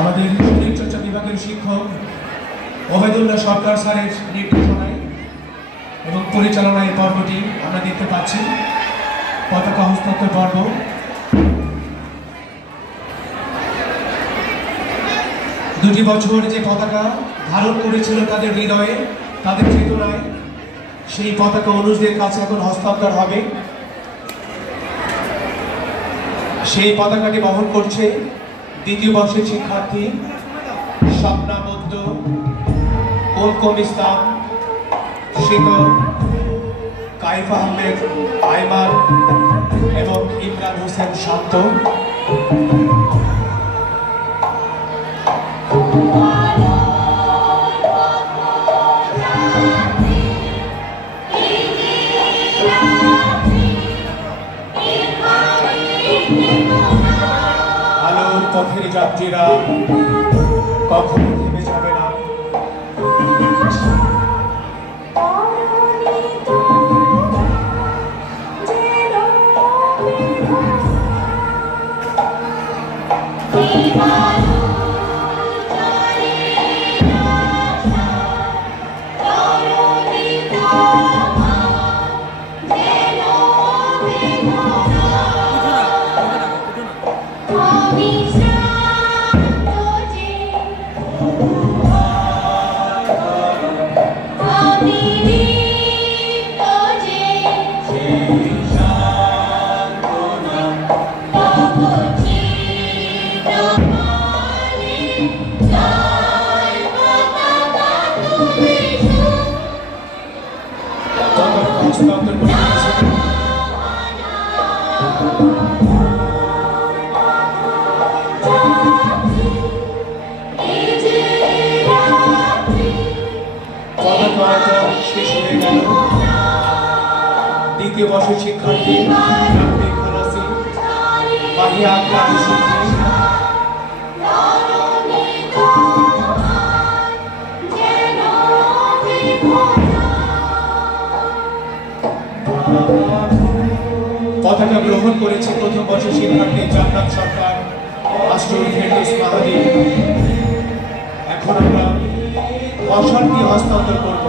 আমাদের শরীরচর্চা বিভাগের শিক্ষক ওবায়দুল্লাহ সরকার স্যারের নির্দেশনায় এবং পরিচালনায় এই পর্বটি আমরা দেখতে পাচ্ছি। পতাকা হস্তান্তর পর্ব। দুটি বছর যে পতাকা ধারণ করেছিল তাদের হৃদয়ে, তাদের চেতনায়, সেই পতাকা অনুজদের কাছে এখন হস্তান্তর হবে। সেই পতাকাটি বহন করছে দ্বিতীয় বর্ষের শিক্ষার্থী স্বপ্না বৌদ্ধ, কলকম ইসলাম, শীতল, কাইফ আহমেদ, আইমান এবং ইমরান হোসেন শান্ত। আলোর পথের যাত্রীরা কখনো থেমে যাবে না। দ্বিতীয় বর্ষের শিক্ষার্থী মাহিয়া আক্তার পতাকা গ্রহণ করেছে প্রথম বর্ষের শিক্ষার্থী জান্নাত সরকার, আশরুল ফেরদৌস মাহাদি। এখন আমরা অশান্তি হস্তান্তর করব।